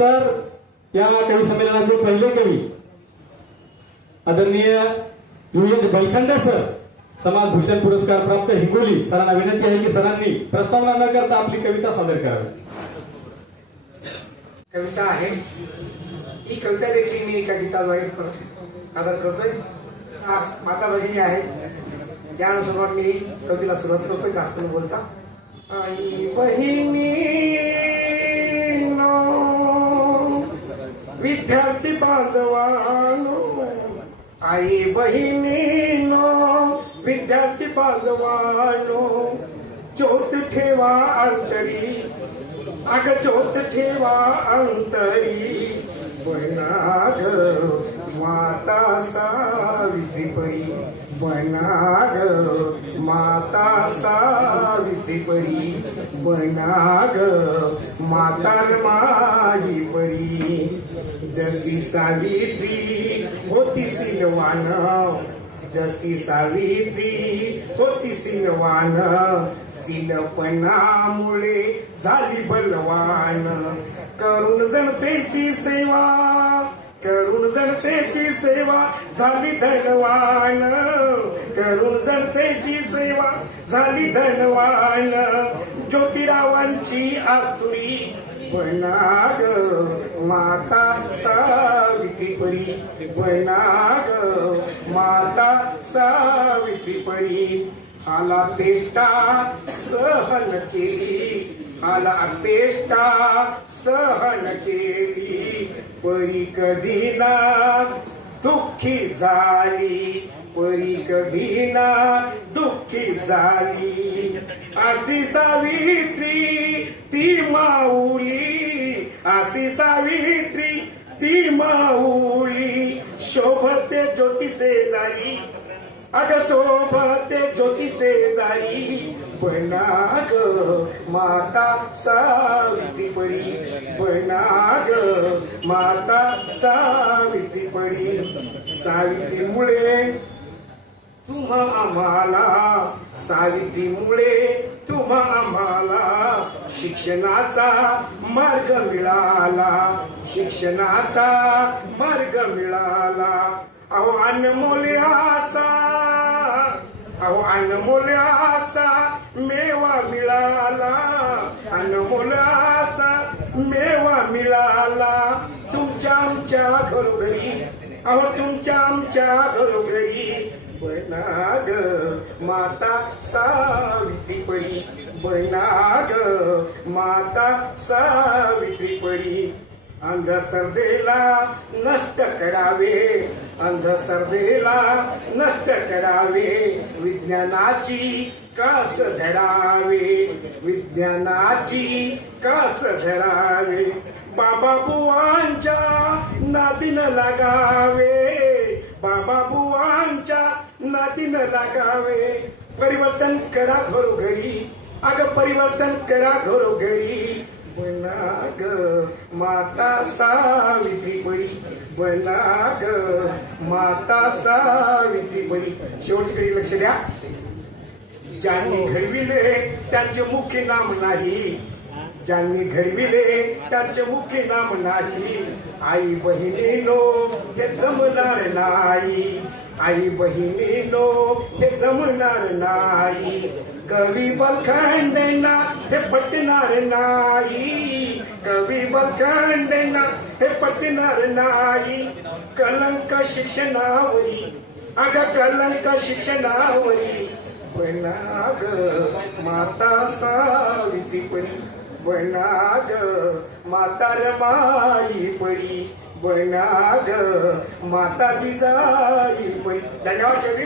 तर या कवी संमेलनाचे पहिले कवी आदरणीय युएच बलखंडे सर समाजभूषण पुरस्कार प्राप्त हिंगोली सरांना विनंती आहे की सरांनी प्रस्तावना न करता आपली कविता सादर करावी. कविता आहे. ही कविता देखील मी एका गीताद्वारे सादर करतोय. माता भगिनी आहेत. या अनुषंगाने मी कवितेला सुरुवात करतोय जास्त न बोलता. आई बहिणी विद्यार्थी बांधवानो आई बहिणीनो विद्यार्थी बांधवानो चोत ठेवा अंतरी अग चोत ठेवा अंतरी बनाग माता सावित्री परी बनाग माता सावित्री परी बनाग माता माई परी। जशी सावित्री होती सिंगवान जशी सावित्री होती सिंगवान सिलपणामुळे झाली बलवान. करून जनतेची सेवा करून जनतेची सेवा झाली धनवान. करून जनतेची सेवा झाली धनवान. ज्योतिरावांची आस्तुरी बनाग सावित्री माता सावित्री परी. आला पेष्टा सहन केली. आला पेष्टा सहन केली. परी कधी ना दुःखी झाली. परी कधी ना दुःखी झाली. अशी सावित्री ती माऊली. अशी सावित्री ती माऊली. शोभते ज्योतिषे जाई. अग शोभते ज्योतिषे जाई. बनाग माता सावित्री परी बनाग माता सावित्री परी सावित्रीमुळे तुम्हा आम्हाला सावित्रीमुळे तुम्हा आम्हाला शिक्षणाचा मार्ग मिळाला शिक्षणाचा मार्ग मिळाला. अहो अनमोल आसा अहो अनमोल आसा मेवा मिळाला. अनमोल आसा मेवा मिळाला. तुमच्या आमच्या घरोघरी अहो तुमच्या आमच्या घरोघरी बनाग माता सावित्री परी बनाग माता सावित्री परी अंधश्रद्धेला नष्ट करावे. अंधश्रद्धेला नष्ट करावे. विज्ञानाची कास धरावे. विज्ञानाची कास धरावे. बाबा बुवांच्या नादीन लागावे. न लागावे. परिवर्तन करा घरोघरी अगं परिवर्तन करा घरोघरी बनाग माता सावित्री परी. बनाग माता सावित्री परी. शेवटकडे लक्ष द्या. ज्यांनी घडविले त्यांचे मुख्य नाम नाही. ज्यांनी घडविले त्यांचे मुख्य नाम नाही. आई बहिणीनो हे जमणार नाही. आई बहिणीनो हे जमणार नाही. कवी बलखंडेना हे पटणार नाही. कवी बलखंडेना हे पटणार नाही. कलंक शिक्षणावरी अग कलंक शिक्षणावरी. बनाग माता सावित्री परी बनाग माता रमाई परी. बनाग माता जिजाई परी धन्यवाद जय